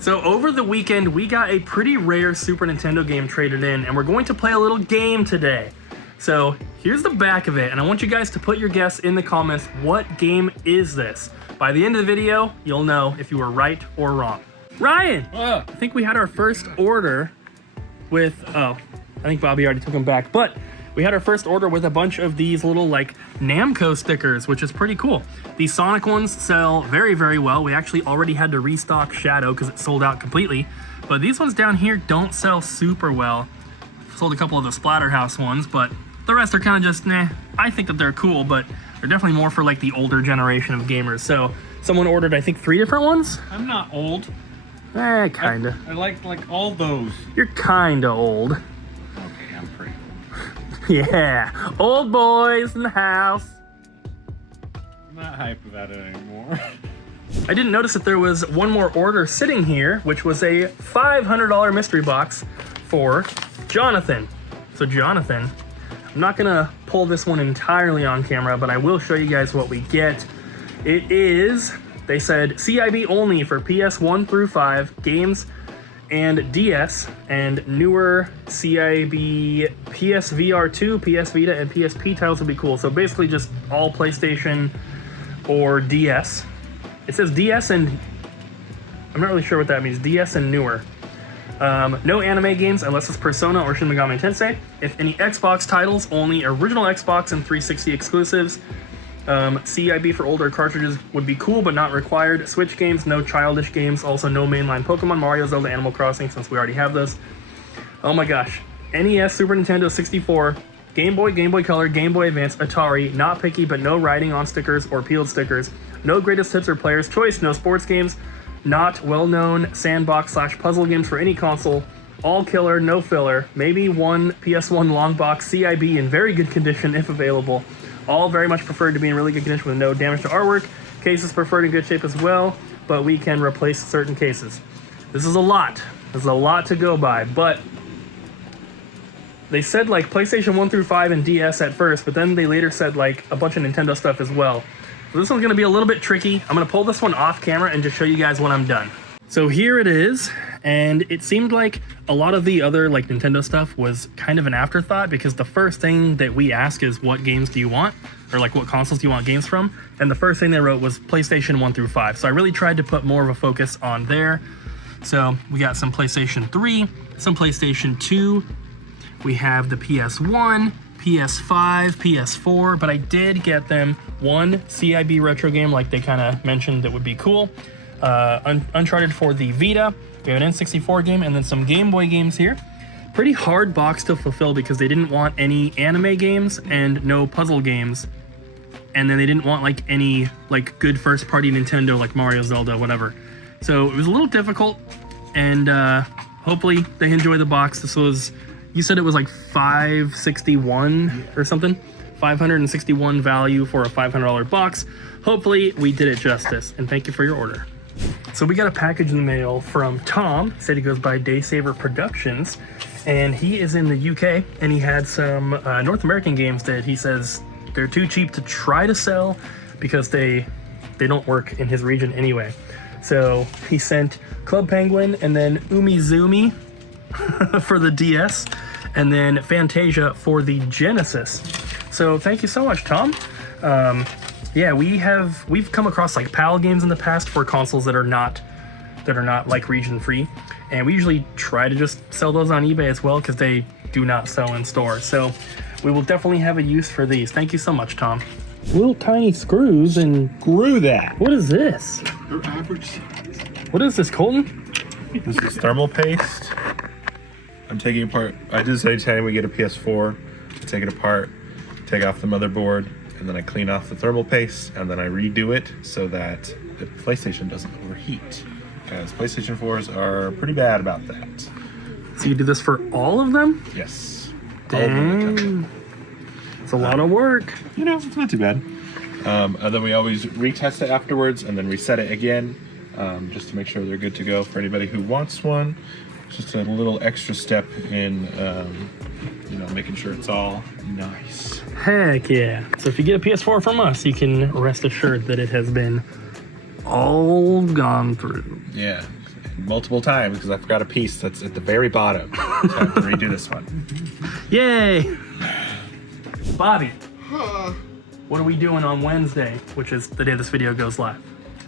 So over the weekend, we got a pretty rare Super Nintendo game traded in, and we're going to play a little game today. So here's the back of it, and I want you guys to put your guess in the comments. What game is this? By the end of the video, you'll know if you were right or wrong. Ryan, I think we had our first order with, I think Bobby already took them back, but we had our first order with a bunch of these little like Namco stickers, which is pretty cool. These Sonic ones sell very, very well. We actually already had to restock Shadow because it sold out completely. But these ones down here don't sell super well. Sold a couple of the Splatterhouse ones, but the rest are kind of just, nah. I think that they're cool, but they're definitely more for like the older generation of gamers. So someone ordered, I think, 3 different ones. I'm not old. Kinda. I like all those. You're kinda old. Okay, I'm pretty old. Yeah, old boys in the house. I'm not hype about it anymore. I didn't notice that there was one more order sitting here, which was a $500 mystery box for Jonathan. So Jonathan, I'm not gonna pull this one entirely on camera, but I will show you guys what we get. It is, they said, CIB only for PS1 through 5 games and DS, and newer CIB PSVR2, PS Vita, and PSP titles would be cool. So basically just all PlayStation or DS. It says DS and, I'm not really sure what that means, DS and newer. No anime games unless it's Persona or Shin Megami Tensei. If any Xbox titles, only original Xbox and 360 exclusives. CIB for older cartridges would be cool, but not required. Switch games, no childish games. Also, no mainline Pokémon, Mario, Zelda, Animal Crossing, since we already have those. Oh my gosh. NES, Super Nintendo 64, Game Boy, Game Boy Color, Game Boy Advance, Atari, not picky, but no writing on stickers or peeled stickers. No greatest hits or player's choice, no sports games, not well-known sandbox/puzzle games for any console. All killer, no filler. Maybe one PS1 long box CIB in very good condition if available. All very much preferred to be in really good condition with no damage to artwork. Cases preferred in good shape as well, but we can replace certain cases. This is a lot. There's a lot to go by, but they said like PlayStation 1 through 5 and DS at first, but then they later said like a bunch of Nintendo stuff as well. So this one's gonna be a little bit tricky. I'm gonna pull this one off camera and just show you guys when I'm done. So here it is, and it seemed like a lot of the other like Nintendo stuff was kind of an afterthought, because the first thing that we ask is what games do you want, or like what consoles do you want games from, and the first thing they wrote was PlayStation 1 through 5. So I really tried to put more of a focus on there. So we got some PlayStation 3, some PlayStation 2, we have the PS1, PS5, PS4, but I did get them one CIB retro game like they kind of mentioned that would be cool. Uncharted for the Vita, we have an N64 game, and then some Game Boy games here. Pretty hard box to fulfill because they didn't want any anime games and no puzzle games, and then they didn't want like any like good first party Nintendo like Mario, Zelda, whatever. So it was a little difficult, and hopefully they enjoy the box. This was, you said it was like $561 or something, 561 value for a $500 box. Hopefully we did it justice, and thank you for your order. So we got a package in the mail from Tom. He said he goes by Daysaver Productions, and he is in the UK, and he had some North American games that he says they're too cheap to try to sell because they don't work in his region anyway. So he sent Club Penguin, and then Umizoomi for the DS, and then Fantasia for the Genesis. So thank you so much, Tom. Yeah, we've come across like PAL games in the past for consoles that are not like region free, and we usually try to just sell those on eBay as well because they do not sell in stores. So we will definitely have a use for these. Thank you so much, Tom. Little tiny screws and Screw that. what is this? They're average size. What is this, Colton? This is thermal paste. I'm taking apart. I did say anytime we get a PS4, I take it apart, take off the motherboard, and then I clean off the thermal paste, and then I redo it so that the PlayStation doesn't overheat. Because PlayStation 4s are pretty bad about that. So you do this for all of them? Yes. All of them that come. Dang. It's a lot of work. You know, it's not too bad. And then we always retest it afterwards and then reset it again, just to make sure they're good to go for anybody who wants one. Just a little extra step in, making sure it's all nice. Heck yeah. So if you get a PS4 from us, you can rest assured that it has been all gone through. Yeah, multiple times because I forgot a piece that's at the very bottom. So I have to redo this one. Yay! Bobby, Huh. what are we doing on Wednesday, which is the day this video goes live?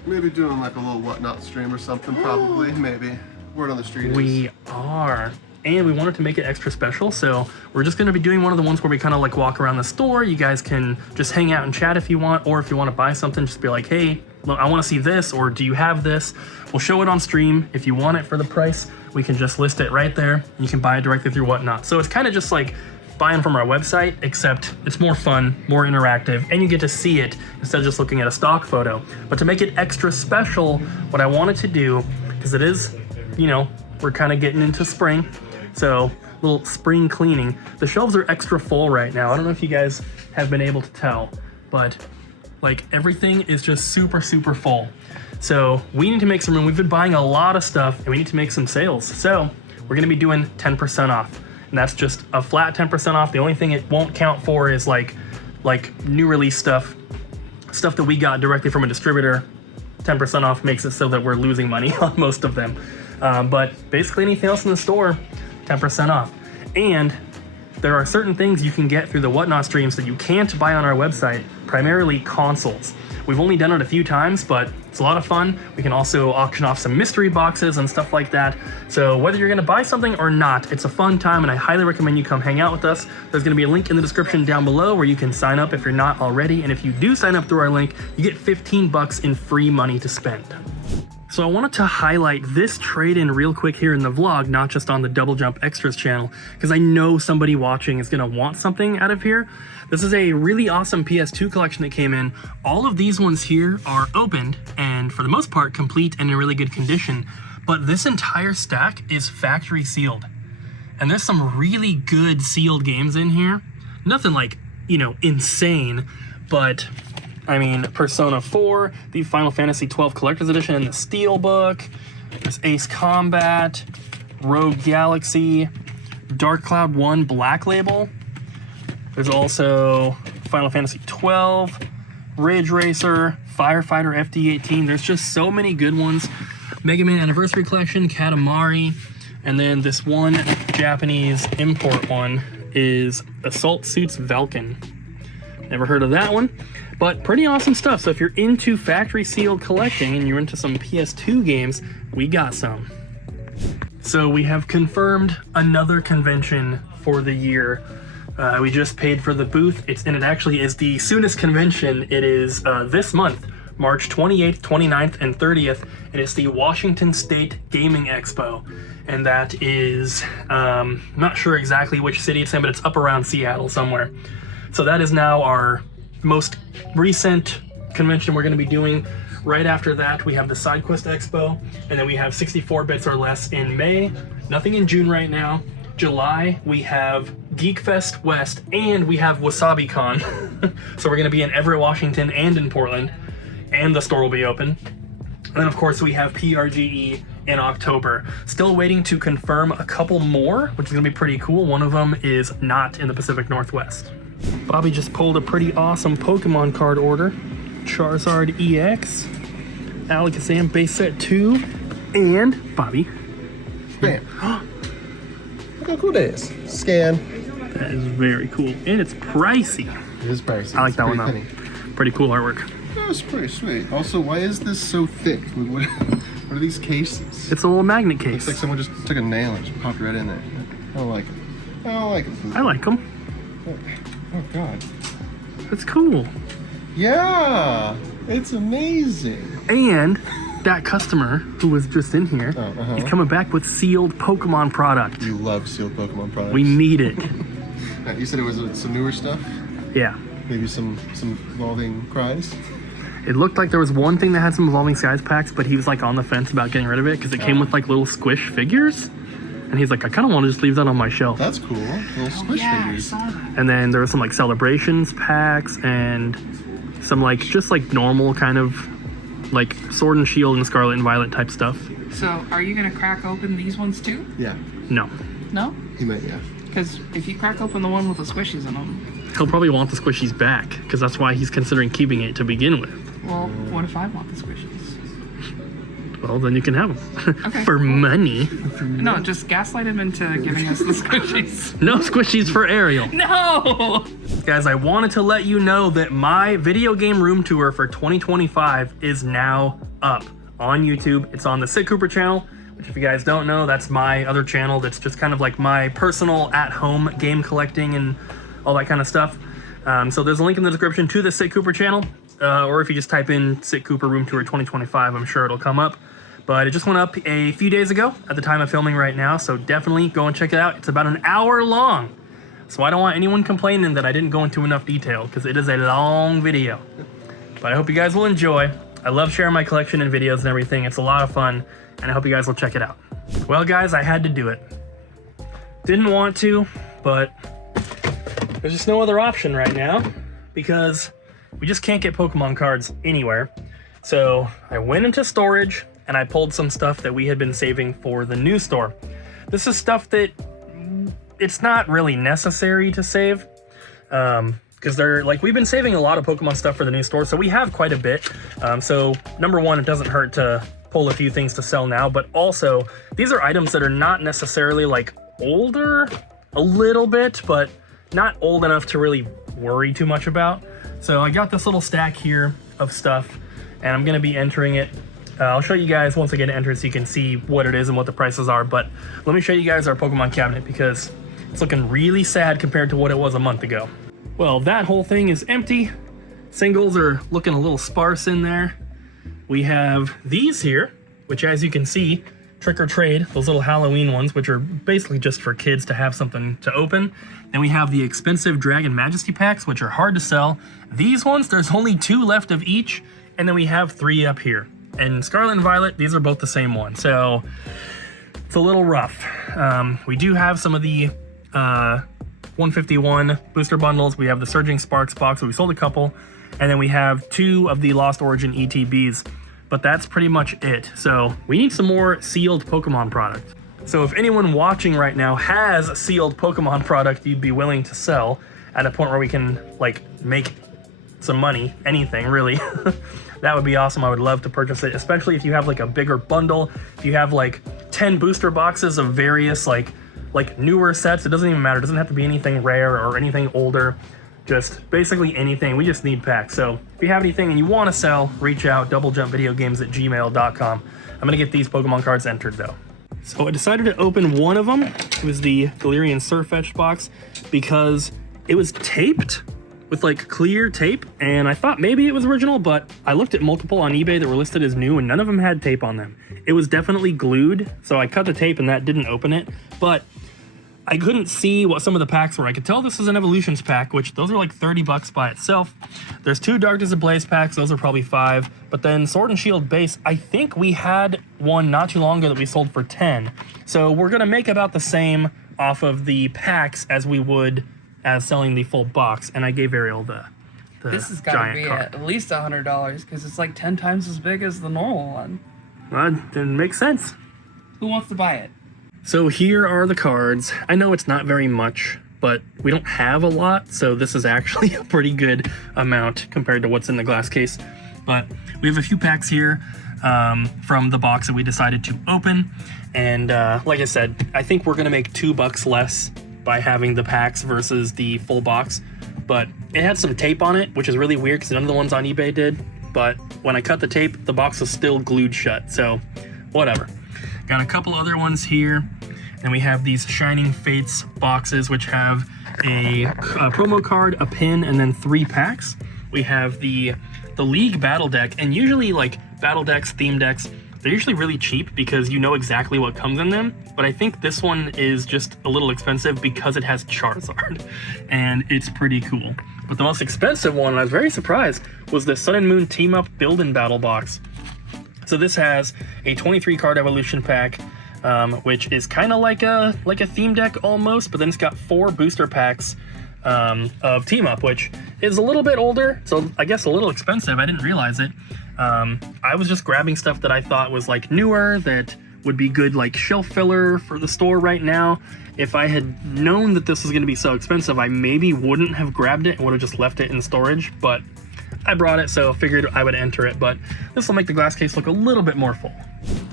Maybe doing like a little whatnot stream or something, probably, maybe. Word on the street is. We are. And we wanted to make it extra special, so we're just gonna be doing one of the ones where we kind of like walk around the store. You guys can just hang out and chat if you want, or if you want to buy something, just be like, hey, look, I want to see this, or do you have this? We'll show it on stream. If you want it for the price, we can just list it right there. You can buy it directly through Whatnot. So it's kind of just like buying from our website, except it's more fun, more interactive, and you get to see it instead of just looking at a stock photo. But to make it extra special, what I wanted to do, because it is, you know, we're kind of getting into spring, so little spring cleaning. The shelves are extra full right now. I don't know if you guys have been able to tell, but like everything is just super, super full. So we need to make some room. We've been buying a lot of stuff and we need to make some sales. So we're gonna be doing 10% off. And that's just a flat 10% off. The only thing it won't count for is like new release stuff that we got directly from a distributor. 10% off makes it so that we're losing money on most of them. But basically anything else in the store, 10% off. And there are certain things you can get through the Whatnot streams that you can't buy on our website, primarily consoles. We've only done it a few times, but it's a lot of fun. We can also auction off some mystery boxes and stuff like that. So whether you're gonna buy something or not, it's a fun time and I highly recommend you come hang out with us. There's gonna be a link in the description down below where you can sign up if you're not already. And if you do sign up through our link, you get 15 bucks in free money to spend. So I wanted to highlight this trade-in real quick here in the vlog, not just on the Double Jump Extras channel, because I know somebody watching is gonna want something out of here. This is a really awesome PS2 collection that came in. All of these ones here are opened and for the most part complete and in really good condition, but this entire stack is factory sealed. And there's some really good sealed games in here. Nothing like, you know, insane, but I mean, Persona 4, the Final Fantasy 12 Collector's Edition in the Steelbook, there's Ace Combat, Rogue Galaxy, Dark Cloud 1 Black Label. There's also Final Fantasy 12, Ridge Racer, Firefighter FD18. There's just so many good ones. Mega Man Anniversary Collection, Katamari, and then this one Japanese import one is Assault Suits Valken. Never heard of that one, but pretty awesome stuff. So if you're into factory sealed collecting and you're into some PS2 games, we got some. So we have confirmed another convention for the year. We just paid for the booth. And it actually is the soonest convention. It is this month, March 28th, 29th, and 30th. And it's the Washington State Gaming Expo. And that is, not sure exactly which city it's in, but it's up around Seattle somewhere. So that is now our most recent convention we're going to be doing. Right after that, we have the SideQuest Expo, and then we have 64 bits or less in May. Nothing in June right now. July, we have Geek Fest West, and we have WasabiCon. So we're going to be in Everett, Washington, and in Portland, and the store will be open. And then, of course, we have PRGE in October. Still waiting to confirm a couple more, which is going to be pretty cool. One of them is not in the Pacific Northwest. Bobby just pulled a pretty awesome Pokemon card order. Charizard EX, Alakazam base set 2, and Bobby. Bam. Look how cool that is. Scan. That is very cool. And it's pricey. It is pricey. I like It's that one pretty though. penny. Pretty cool artwork. That's pretty sweet. Also, why is this so thick? What are these cases? It's a little magnet Looks case. like someone just took a nail and just popped right in there. I don't like it. I don't like it. I like them. Oh god. It's cool. Yeah, it's amazing. And that customer who was just in here is coming back with sealed Pokemon product. You love sealed Pokemon products. We need it. You said it was some newer stuff? Yeah. Maybe some evolving cries? It looked like there was one thing that had some Evolving Skies packs, but he was like on the fence about getting rid of it because it came with like little squish figures. And he's like, I kind of want to just leave that on my shelf. That's cool. Little squish figures. I saw that. And then there was some like Celebrations packs and some like just like normal kind of like Sword and Shield and Scarlet and Violet type stuff. So, are you gonna crack open these ones too? Yeah, No. No? he meant yeah. Because if you crack open the one with the squishies in them, He'll probably want the squishies back because that's why he's considering keeping it to begin with. well, what if I want the squishies? Well, then you can have them. Okay, for cool. money. No, just gaslight him into giving us the squishies. No squishies for Ariel. No! Guys, I wanted to let you know that my video game room tour for 2025 is now up on YouTube. It's on the Sid Cooper channel, which if you guys don't know, that's my other channel that's just kind of like my personal at-home game collecting and all that kind of stuff. So there's a link in the description to the Sid Cooper channel, or if you just type in Sid Cooper Room Tour 2025, I'm sure it'll come up. But it just went up a few days ago at the time of filming right now, so definitely go and check it out. It's about an hour long, so I don't want anyone complaining that I didn't go into enough detail, because it is a long video. But I hope you guys will enjoy. I love sharing my collection and videos and everything. It's a lot of fun, and I hope you guys will check it out. Well, guys, I had to do it. Didn't want to, but there's just no other option right now, because we just can't get Pokemon cards anywhere. So I went into storage, and I pulled some stuff that we had been saving for the new store. This is stuff that it's not really necessary to save, because we've been saving a lot of Pokemon stuff for the new store, so we have quite a bit. So number one, it doesn't hurt to pull a few things to sell now, but also these are items that are not necessarily like older, a little bit, but not old enough to really worry too much about. So I got this little stack here of stuff, and I'm gonna be entering it. I'll show you guys once I get it entered so you can see what it is and what the prices are, but let me show you guys our Pokemon cabinet because it's looking really sad compared to what it was a month ago. Well, that whole thing is empty. Singles are looking a little sparse in there. We have these here, which as you can see, Trick or Trade, those little Halloween ones, which are basically just for kids to have something to open. Then we have the expensive Dragon Majesty packs, which are hard to sell. These ones, there's only 2 left of each, and then we have 3 up here. And Scarlet and Violet, these are both the same one, so it's a little rough. We do have some of the 151 booster bundles. We have the Surging Sparks box, so we sold a couple, and then we have 2 of the Lost Origin ETBs, but that's pretty much it. So we need some more sealed Pokemon product. So if anyone watching right now has a sealed Pokemon product you'd be willing to sell at a point where we can like make some money, anything really, that would be awesome. I would love to purchase it, especially if you have like a bigger bundle. If you have like 10 booster boxes of various like newer sets, it doesn't even matter. It doesn't have to be anything rare or anything older, just basically anything. We just need packs. So if you have anything and you want to sell, reach out, doublejumpvideogames@gmail.com. I'm gonna get these Pokemon cards entered though. So I decided to open one of them. It was the Galarian Surfetched box because it was taped with like clear tape, and I thought maybe it was original, but I looked at multiple on eBay that were listed as new and none of them had tape on them. It was definitely glued, so I cut the tape and that didn't open it, but I couldn't see what some of the packs were. I could tell this is an Evolutions pack, which those are like 30 bucks by itself. There's 2 Darkness Ablaze packs, those are probably 5, but then Sword and Shield base, I think we had one not too long ago that we sold for 10. So we're gonna make about the same off of the packs as we would as selling the full box, and I gave Ariel the This has got to be card. at least $100 because it's like 10 times as big as the normal one. Well, it didn't make sense. Who wants to buy it? So here are the cards. I know it's not very much, but we don't have a lot, so this is actually a pretty good amount compared to what's in the glass case. But we have a few packs here from the box that we decided to open, and like I said, I think we're gonna make $2 less by having the packs versus the full box, but it had some tape on it, which is really weird because none of the ones on eBay did. But when I cut the tape, the box was still glued shut, so whatever. Got a couple other ones here, and we have these Shining Fates boxes, which have a promo card, a pin, and then 3 packs. We have the League Battle Deck, and usually like battle decks, theme decks, they're usually really cheap because you know exactly what comes in them, but I think this one is just a little expensive because it has Charizard, and it's pretty cool. But the most expensive one, and I was very surprised, was the Sun and Moon Team Up Build and Battle box. So this has a 23 card evolution pack, which is kind of like a theme deck almost, but then it's got 4 booster packs of Team Up, which is a little bit older, so I guess a little expensive. I didn't realize it. I was just grabbing stuff that I thought was like newer, that would be good like shelf filler for the store right now. If I had known that this was going to be so expensive, I maybe wouldn't have grabbed it and would have just left it in storage, but I brought it, so figured I would enter it. But this will make the glass case look a little bit more full.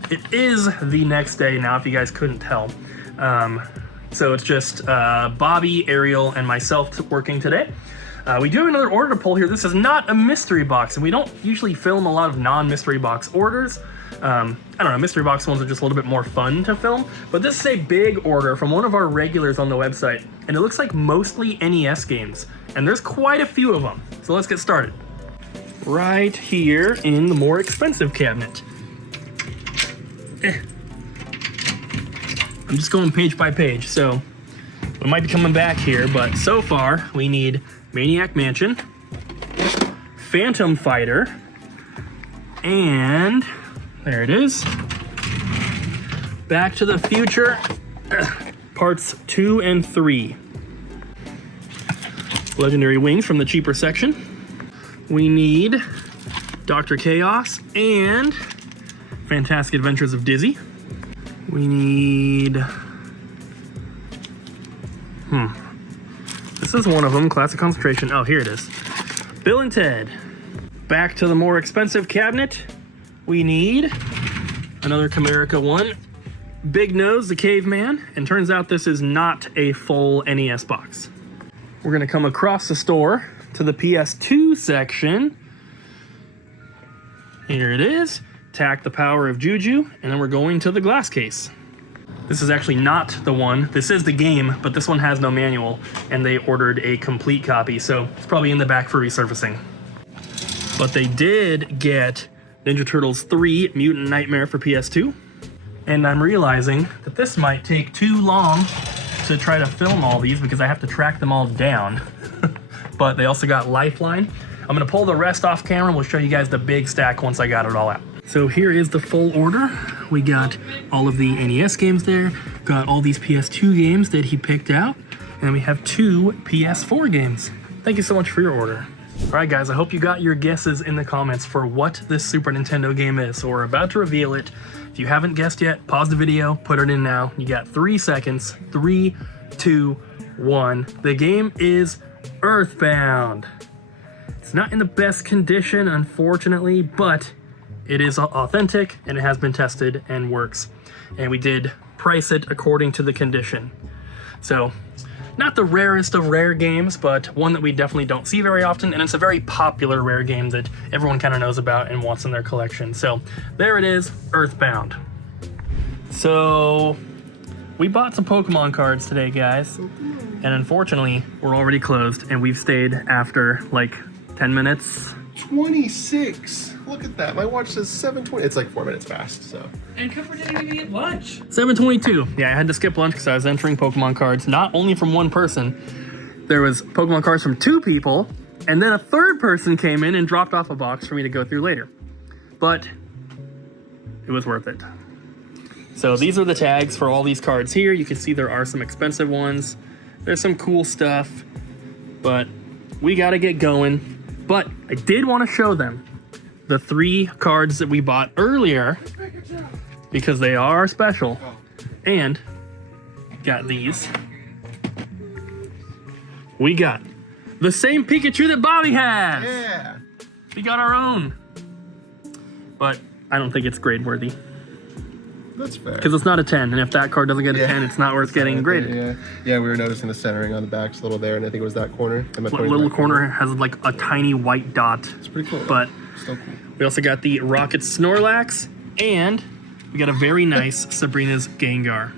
it is the next day now, if you guys couldn't tell. So it's just Bobby, Ariel, and myself working today. We do have another order to pull here. This is not a mystery box, and we don't usually film a lot of non-mystery box orders. I don't know, mystery box ones are just a little bit more fun to film, but this is a big order from one of our regulars on the website, and it looks like mostly NES games, and there's quite a few of them. So let's get started. Right here in the more expensive cabinet. I'm just going page by page, so we might be coming back here, but so far we need Maniac Mansion, Phantom Fighter, and there it is, Back to the Future, parts 2 and 3. Legendary Wings from the cheaper section. We need Dr. Chaos and Fantastic Adventures of Dizzy. We need... This is one of them, Classic Concentration. Oh, here it is. Bill and Ted. Back to the more expensive cabinet. We need another Comerica one. Big Nose, the Caveman. And turns out this is not a full NES box. We're gonna come across the store to the PS2 section. Here it is. Tack the Power of Juju, and then we're going to the glass case. This is actually not the one. This is the game, but this one has no manual, and they ordered a complete copy, so it's probably in the back for resurfacing. But they did get Ninja Turtles 3 Mutant Nightmare for PS2, and I'm realizing that this might take too long to try to film all these because I have to track them all down. But they also got Lifeline. I'm gonna pull the rest off camera. We'll show you guys the big stack once I got it all out. So here is the full order. We got all of the NES games there, got all these PS2 games that he picked out, and we have 2 PS4 games. Thank you so much for your order. All right, guys, I hope you got your guesses in the comments for what this Super Nintendo game is. So we're about to reveal it. If you haven't guessed yet, pause the video, put it in now. You got 3 seconds. 3, 2, 1. The game is Earthbound. It's not in the best condition, unfortunately, but it is authentic and it has been tested and works. And we did price it according to the condition. So, not the rarest of rare games, but one that we definitely don't see very often, and it's a very popular rare game that everyone kind of knows about and wants in their collection. So, there it is, Earthbound. So, we bought some Pokemon cards today, guys. And unfortunately, we're already closed, and we've stayed after like 10 minutes. 26. Look at that. My watch says 7:20. It's like 4 minutes fast, so. And Cooper didn't even eat lunch. 7:22. Yeah, I had to skip lunch because I was entering Pokemon cards, not only from one person. There was Pokemon cards from 2 people, and then a third person came in and dropped off a box for me to go through later. But it was worth it. So these are the tags for all these cards here. You can see there are some expensive ones. There's some cool stuff, but we gotta get going. But I did want to show them the 3 cards that we bought earlier because they are special. And got these. We got the same Pikachu that Bobby has. Yeah. We got our own. But I don't think it's grade worthy. That's fair. Because it's not a 10, and if that card doesn't get a 10, it's not worth getting graded. Yeah, we were noticing the centering on the back's a little there, and I think it was that corner. Little corner has like a tiny white dot. It's pretty cool. But still cool. we also got the Rocket Snorlax, and we got a very nice Sabrina's Gengar.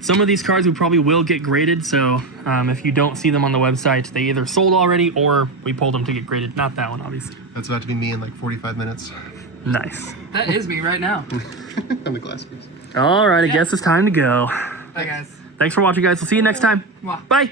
Some of these cards we probably will get graded, so if you don't see them on the website, they either sold already or we pulled them to get graded. Not that one, obviously. That's about to be me in like 45 minutes. Nice. That is me right now. On the glass piece. All right, I guess it's time to go. Bye, guys. Thanks for watching, guys. We'll see you next time. Mwah. Bye.